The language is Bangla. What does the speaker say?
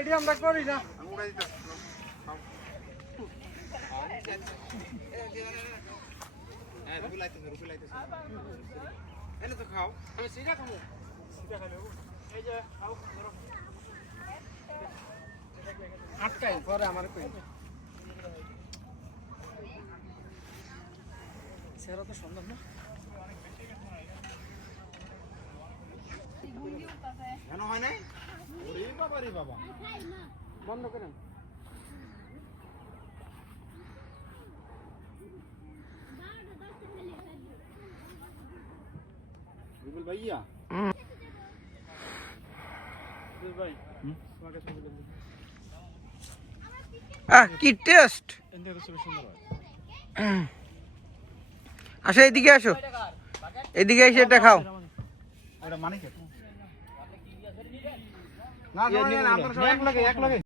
এটি আমরা করি না। আটকাই পরে আমার কই সেরা তো সুন্দর না কেন হয় নাই? ওরে বাবা রে বাবা, বন্ধ করেন। রুবেল ভাইয়া ভাই কি টেস্ট! এনতে তো সুন্দর হয়। আসো এদিকে আসো, এদিকে এসে এটা খাও। ওটা মানে কি? না না না, আপনারা সবাই এক লাগে